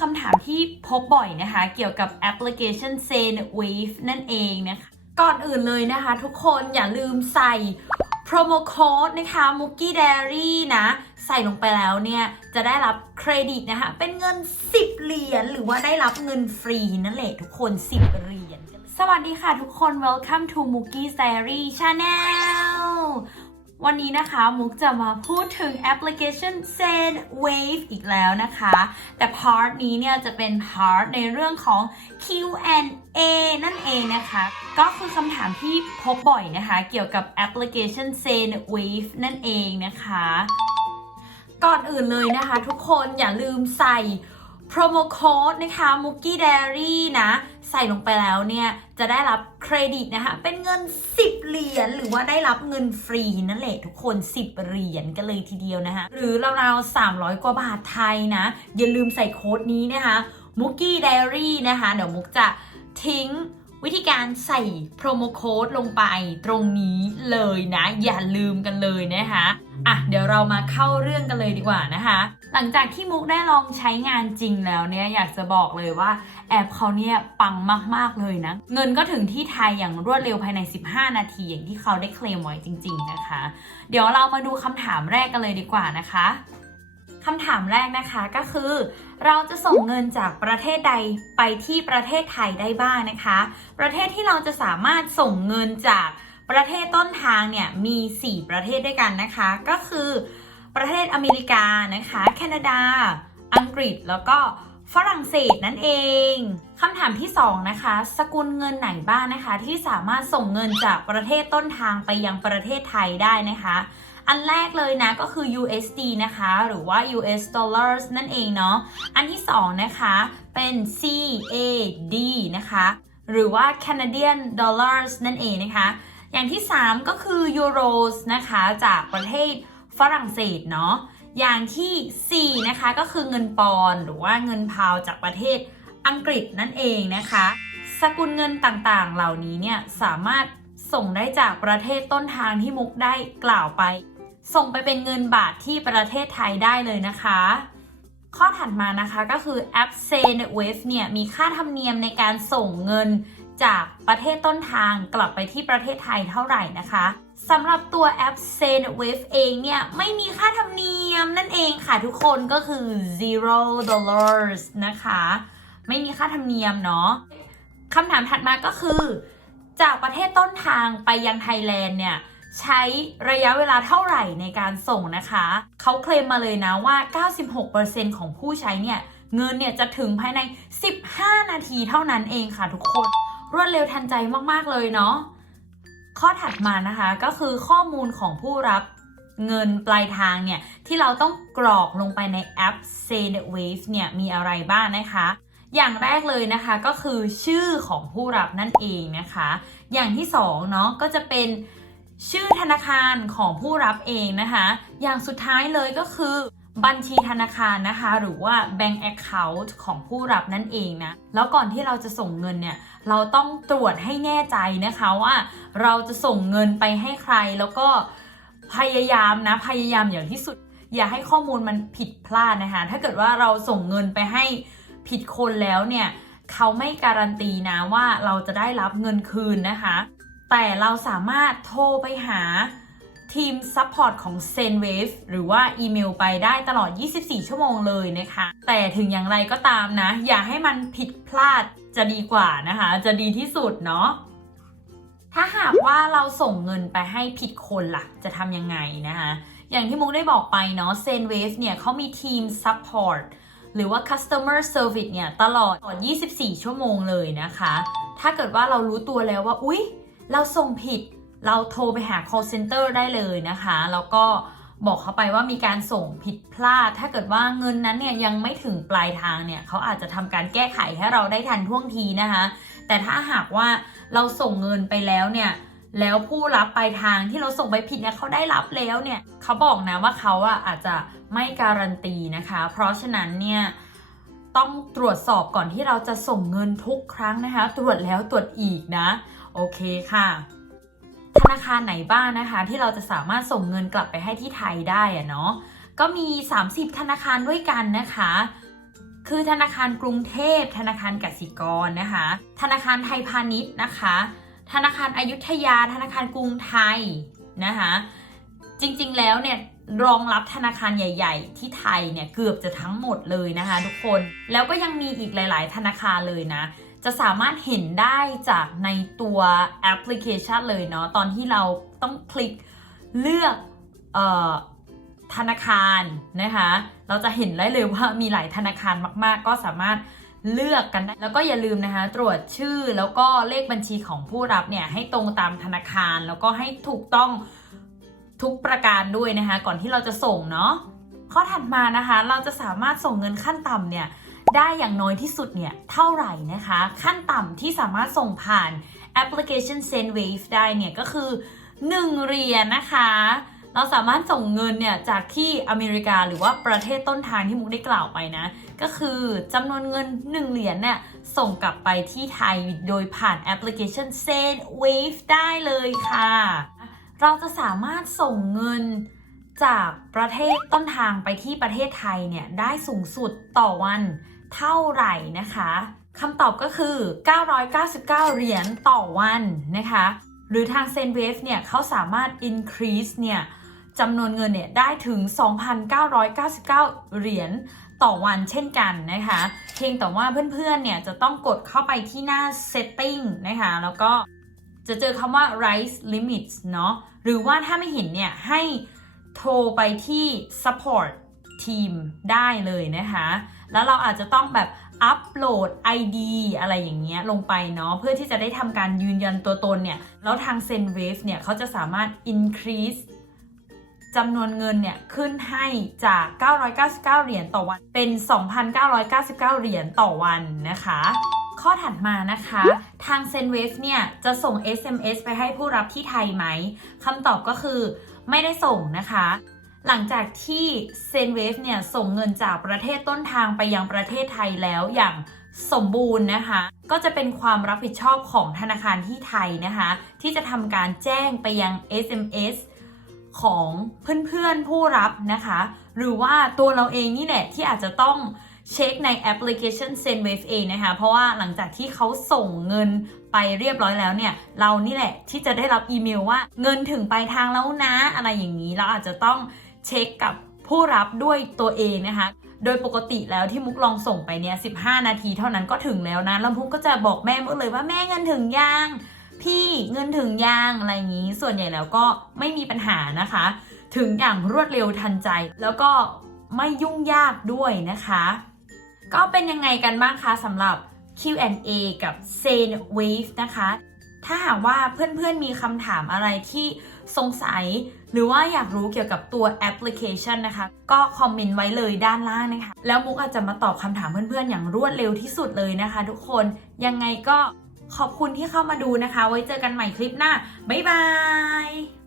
คำถามที่พบบ่อยนะคะ เกี่ยวกับแอปพลิเคชัน Zen Wave นั่นเองนะคะ ก่อนอื่นเลยนะคะ ทุกคนอย่าลืมใส่โปรโมโค้ดนะคะ m o o k i e Diary นะ ใส่ลงไปแล้วเนี่ย จะได้รับเครดิตนะคะ เป็นเงิน 10 เหรียญหรือว่าได้รับเงินฟรีนั่นแหละทุกคน 10 เหรียญสวัสดีค่ะทุกคน welcome to Mookie's Diary Channel วันนี้นะคะมุกจะมาพูดถึงแอปพลิเคชัน Zen Wave อีกแล้วนะคะ แต่พาร์ทนี้เนี่ยจะเป็นพาร์ทในเรื่องของ Q&A นั่นเองนะคะ ก็คือคำถามที่พบบ่อยนะคะ เกี่ยวกับแอปพลิเคชัน Zen Wave นั่นเองนะคะ ก่อนอื่นเลยนะคะ ทุกคนอย่าลืมใส่โปรโมโค้ดนะคะ m o o k i e Diary นะ ใส่ลงไปแล้วเนี่ยจะได้รับเครดิตนะคะเป็นเงิน 10 เหรียญหรือว่าได้รับเงินฟรีนั่นแหละทุกคน 10 เหรียญกันเลยทีเดียวนะคะหรือราวๆ300 กว่าบาทไทยนะ อย่าลืมใส่โค้ดนี้นะคะมุกี้ไดอารี่นะคะ เดี๋ยวมุกจะทิ้ง วิธีการใส่โปรโมโค้ดลงไปตรงนี้เลยนะ อย่าลืมกันเลยนะคะอะเดี๋ยวเรามาเข้าเรื่องกันเลยดีกว่านะคะ หลังจากที่มุกได้ลองใช้งานจริงแล้วเนี่ยอยากจะบอกเลยว่าแอปเขาเนี่ยปังมากๆเลยนะ เงินก็ถึงที่ไทยอย่างรวดเร็วภายใน 15 นาทีอย่างที่เขาได้เคลมไว้จริง ๆนะคะ เดี๋ยวเรามาดูคำถามแรกกันเลยดีกว่านะคะ คำถามแรกนะคะก็คือ เราจะส่งเงินจากประเทศใดไปที่ประเทศไทยได้บ้างนะคะ ประเทศที่เราจะสามารถส่งเงินจากประเทศต้นทางเนี่ยมี 4 ประเทศด้วยกันนะคะ ก็คือ ประเทศอเมริกานะคะ แคนาดา อังกฤษแล้วก็ฝรั่งเศสนั่นเองคำถามที่ 2 นะคะ สกุลเงินไหนบ้างนะคะ ที่สามารถส่งเงินจากประเทศต้นทางไปยังประเทศไทยได้นะคะ อันแรกเลยนะก็คือ USD นะคะ หรือว่า US dollars นั่นเองเนาะ อันที่2นะคะเป็น CAD นะคะ หรือว่า Canadian dollars นั่นเองนะคะ อย่างที่3ก็คือ Euros นะคะ จากประเทศฝรั่งเศสเนาะ อย่างทีสี่4นะคะก็คือเงินปอนหรือว่าเงินพาวจากประเทศอังกฤษนั่นเองนะคะ สกุลเงินต่างๆ เหล่านี้เนี่ยสามารถส่งได้จากประเทศต้นทางที่มุกได้กล่าวไป ส่งไปเป็นเงินบาทที่ประเทศไทยได้เลยนะคะ ข้อถัดมานะคะก็คือแอป s e n w a v e เนี่ยมีค่าธรรมเนียมในการส่งเงินจากประเทศต้นทางกลับไปที่ประเทศไทยเท่าไหร่นะคะสำหรับตัวแอป s e n w a v e เองเนี่ยไม่มีค่าธรรมเนียมนั่นเองค่ะทุกคนก็คือ zero dollars นะคะ ไม่มีค่าธรรมเนียมเนาะคำถามถัดมาก็คือ จากประเทศต้นทางไปยังไทยแลนด์เนี่ย ใช้ระยะเวลาเท่าไหร่ในการส่งนะคะ เขาเคลมมาเลยนะว่า 96%ของผู้ใช้เนี่ยเงินเนี่ยจะถึงภายใน 15 นาทีเท่านั้นเองค่ะทุกคน รวดเร็วทันใจมากๆเลยเนาะข้อถัดมานะคะก็คือข้อมูลของผู้รับเงินปลายทางเนี่ยที่เราต้องกรอกลงไปในแอป s a n d Wave เนี่ยมีอะไรบ้างนะคะ อย่างแรกเลยนะคะก็คือชื่อของผู้รับนั่นเองนะคะ อย่างที่สองเนาะก็จะเป็น ชื่อธนาคารของผู้รับเองนะคะ อย่างสุดท้ายเลยก็คือบัญชีธนาคารนะคะ หรือว่า bank account ของผู้รับนั่นเองนะ แล้วก่อนที่เราจะส่งเงินเนี่ย เราต้องตรวจให้แน่ใจนะคะว่า เราจะส่งเงินไปให้ใครแล้วก็พยายามนะ พยายามอย่างที่สุด อย่าให้ข้อมูลมันผิดพลาดนะคะ ถ้าเกิดว่าเราส่งเงินไปให้ผิดคนแล้วเนี่ย เขาไม่การันตีนะว่าเราจะได้รับเงินคืนนะคะ แต่เราสามารถโทรไปหาทีมซัพพอร์ตของ s e n w a v e หรือว่าอีเมลไปได้ตลอด 24 ชั่วโมงเลยนะคะ แต่ถึงอย่างไรก็ตามนะ อย่าให้มันผิดพลาดจะดีกว่านะคะ จะดีที่สุดเนาะถ้าหากว่าเราส่งเงินไปให้ผิดคนล่ะ จะทำยังไงนะคะ อย่างที่มุกได้บอกไปเนาะ s e n w a v e เนี่ยเขามีทีม Support หรือว่า Customer Service เนี่ยตลอด 24 ชั่วโมงเลยนะคะ ถ้าเกิดว่าเรารู้ตัวแล้วว่าอุ๊ย เราส่งผิด เราโทรไปหา call center ได้เลยนะคะ แล้วก็บอกเขาไปว่ามีการส่งผิดพลาด ถ้าเกิดว่าเงินนั้นเนี่ยยังไม่ถึงปลายทางเนี่ยเขาอาจจะทำการแก้ไขให้เราได้ทันท่วงทีนะคะ แต่ถ้าหากว่าเราส่งเงินไปแล้วเนี่ยแล้วผู้รับปลายทางที่เราส่งไปผิดเนี่ยเขาได้รับแล้วเนี่ยเขาบอกนะว่าเขาอะอาจจะไม่การันตีนะคะ เพราะฉะนั้นเนี่ยต้องตรวจสอบก่อนที่เราจะส่งเงินทุกครั้งนะคะ ตรวจแล้วตรวจอีกนะ โอเคค่ะ ธนาคารไหนบ้างนะคะ ที่เราจะสามารถส่งเงินกลับไปให้ที่ไทยได้อะเนาะก็มี 30 ธนาคารด้วยกันนะคะ คือธนาคารกรุงเทพ ธนาคารกสิกรนะคะ ธนาคารไทยพาณิชย์นะคะ ธนาคารอายุทยา ธนาคารกรุงไทยนะคะ จริงๆแล้วเนี่ยรองรับธนาคารใหญ่ ๆ ที่ไทยเนี่ยเกือบจะทั้งหมดเลยนะคะ ทุกคน แล้วก็ยังมีอีกหลาย ๆ ธนาคารเลยนะ จะสามารถเห็นได้จากในตัวแอปพลิเคชันเลยเนาะตอนที่เราต้องคลิกเลือกออธนาคารนะคะ เราจะเห็นได้เลยว่ามีหลายธนาคารมาก ๆ ก็สามารถเลือกกันได้ แล้วก็อย่าลืมนะคะ ตรวจชื่อแล้วก็เลขบัญชีของผู้รับเนี่ยให้ตรงตามธนาคารแล้วก็ให้ถูกต้องทุกประการด้วยนะคะ ก่อนที่เราจะส่งเนาะข้อถัดมานะคะ เราจะสามารถส่งเงินขั้นต่ำเนี่ย ได้อย่างน้อยที่สุดเนี่ย เท่าไหร่นะคะ ขั้นต่ำที่สามารถส่งผ่านแอปพลิเคชัน SendWave ได้เนี่ยก็คือ 1 เหรียญนะคะ เราสามารถส่งเงินเนี่ย จากที่อเมริกาหรือว่าประเทศต้นทางที่มุกได้กล่าวไปนะ ก็คือจำนวนเงิน 1 เหรียญเนี่ย ส่งกลับไปที่ไทยโดยผ่านแอปพลิเคชัน SendWave ได้เลยค่ะ เราจะสามารถส่งเงิน จากประเทศต้นทางไปที่ประเทศไทยเนี่ยได้สูงสุดต่อวันเท่าไหร่นะคะคำตอบก็คือ 999 เหรียญต่อวันนะคะ หรือทาง Sendwave เนี่ยเขาสามารถ increase เนี่ยจำนวนเงินเนี่ยได้ถึง 2,999 เหรียญต่อวันเช่นกันนะคะ เพียงแต่ว่าเพื่อนๆเนี่ยจะต้องกดเข้าไปที่หน้า setting นะคะ แล้วก็จะเจอคำว่า rise limits เนาะ หรือว่าถ้าไม่เห็นเนี่ยให้ โทรไปที่ support team ได้เลยนะคะ แล้วเราอาจจะต้องแบบอัปโหลด ID อะไรอย่างเงี้ยลงไปเนาะเพื่อที่จะได้ทำการยืนยันตัวตนเนี่ย แล้วทาง Sendwave เนี่ยเขาจะสามารถ increase จำนวนเงินเนี่ยขึ้นให้จาก 999 เหรียญต่อวัน เป็น 2,999 เหรียญต่อวันนะคะ ข้อถัดมานะคะ ทาง Sendwave เนี่ยจะส่ง SMS ไปให้ผู้รับที่ไทยไหมคำตอบก็คือไม่ได้ส่งนะคะ หลังจากที่ Sendwave เนี่ยส่งเงินจากประเทศต้นทางไปยังประเทศไทยแล้วอย่างสมบูรณ์นะคะ ก็จะเป็นความรับผิดชอบของธนาคารที่ไทยนะคะ ที่จะทำการแจ้งไปยัง SMS ของเพื่อนๆผู้รับนะคะ หรือว่าตัวเราเองนี่แหละที่อาจจะต้อง เช็คในแอปพลิเคชัน Sendwave เองนะคะ เพราะว่าหลังจากที่เขาส่งเงินไปเรียบร้อยแล้วเนี่ย เรานี่แหละที่จะได้รับอีเมลว่าเงินถึงปลายทางแล้วนะ อะไรอย่างนี้เราอาจจะต้องเช็คกับผู้รับด้วยตัวเองนะคะ โดยปกติแล้วที่มุกลองส่งไปเนี่ย 15 นาทีเท่านั้นก็ถึงแล้วนะ แล้วมุกก็จะบอกแม่มุกเลยว่าแม่เงินถึงยังพี่เงินถึงยังอะไรอย่างนี้ ส่วนใหญ่แล้วก็ไม่มีปัญหานะคะ ถึงอย่างรวดเร็วทันใจ แล้วก็ไม่ยุ่งยากด้วยนะคะ ก็เป็นยังไงกันบ้างคะสำหรับ Q&A กับ s a n Wave นะคะ ถ้าหากว่าเพื่อนๆมีคำถามอะไรที่สงสัย หรือว่าอยากรู้เกี่ยวกับตัวแอปพลิเคชันนะคะ ก็คอมเมนต์ไว้เลยด้านล่างนะคะ แล้วมุกอาจจะมาตอบคำถามเพื่อนๆ อย่างรวดเร็วที่สุดเลยนะคะ ทุกคนยังไงก็ขอบคุณที่เข้ามาดูนะคะ ไว้เจอกันใหม่คลิปหน้า บ๊ายบาย